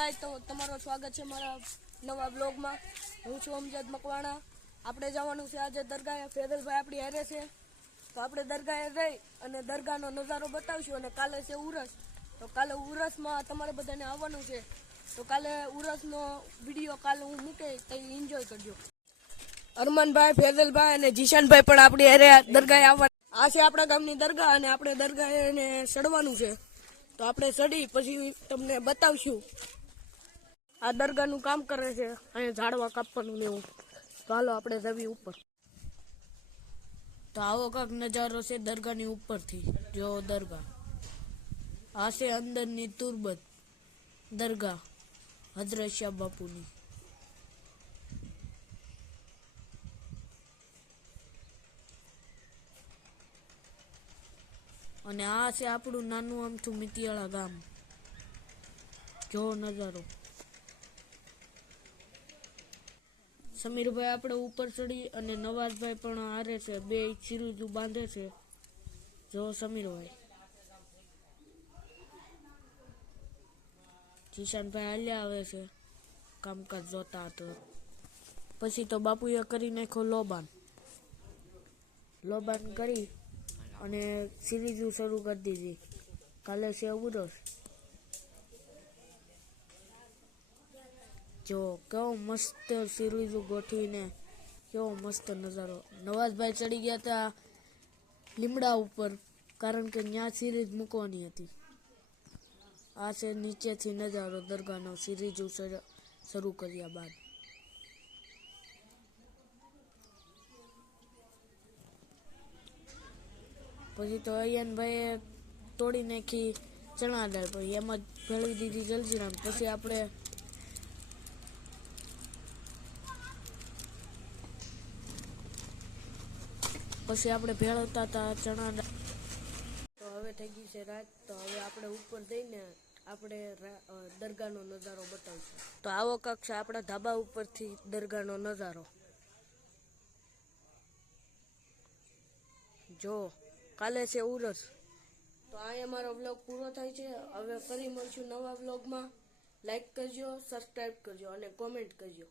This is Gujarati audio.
ગાઈસ, તો તમારો સ્વાગત છે મારા નવા બ્લોગમાં. હું છું અમજદ મકવાણા. આપણે જવાનું છે આજે દરગાહે. ફેદલભાઈ આપણી હારે છે, તો આપણે દરગાહે જઈ અને દરગાહનો નજારો બતાવશું. અને કાલે છે ઉરસ, તો કાલે ઉરસમાં તમારે બધાને આવવાનું છે. તો કાલે ઉરસનો વિડીયો કાલે હું મૂકે તો એન્જોય કરજો. અરમાનભાઈ, ફેદલભાઈ અને જીશાનભાઈ પણ આપણી હારે દરગાહે આવવાના. આ છે આપણા ગામની દરગાહ અને આપણે દરગાહે ચડવાનું છે. તો આપણે ચડી પછી તમને બતાવશું. આ દરગાહનું કામ કરે છે, અહીંયા ઝાડવા કાપવાનું ને એવું. તો હાલો આપણે જવી ઉપર. તો આવો કાંક નજારો છે દરગાહની ઉપરથી. જો દરગાહ આ છે અંદરની તુરબત દરગાહ હજરત શાહ બાપુની. અને આ છે આપણું નાનું અમથું મિતિયાળા ગામ. જો નજારો. સમીરભાઈ આપણે ઉપર ચડી અને નવાઝભાઈ પણ હારે છે. બે ચીરુજું બાંધે છે. જો સમીરભાઈ. જીશાનભાઈ હાલ્યા આવે છે કામકાજ જોતા હતા. પછી તો બાપુએ કરી નાખ્યો લોબાન. લોબાન કરી અને સિરીઝું શરૂ કરી દીધી. કાલે છે ઉરસ. જો કેવો મસ્ત સિરીઝું ગોઠવીને કેવો મસ્ત નજારો. નવાઝભાઈ ચડી ગયા હતા લીમડા ઉપર, કારણ કે ત્યાં સિરીઝ મૂકવાની હતી. આ છે નીચેથી નજારો દરગાહનો સિરીઝું શરૂ કર્યા બાદ. પછી તો અય્યનભાઈએ તોડી નાખી ચણા દાળ, પછી એમાં જ ભેળવી દીધી જલજીરામ. પછી આપણે ભેળવતા હતા ચણા દાળ. તો હવે થઈ ગઈ છે રાત. તો હવે આપણે ઉપર જઈને આપણે દરગાહનો નજારો બતાવશું. તો આવો કાંક છે આપણા ધાબા ઉપરથી દરગાહનો નજારો. જો કાલે છે ઉરસ. તો અહીંયા મારો બ્લોગ પૂરો થાય છે. હવે ફરી મળશું નવા બ્લોગમાં. લાઈક કરજો, સબસ્ક્રાઈબ કરજો અને કોમેન્ટ કરજો.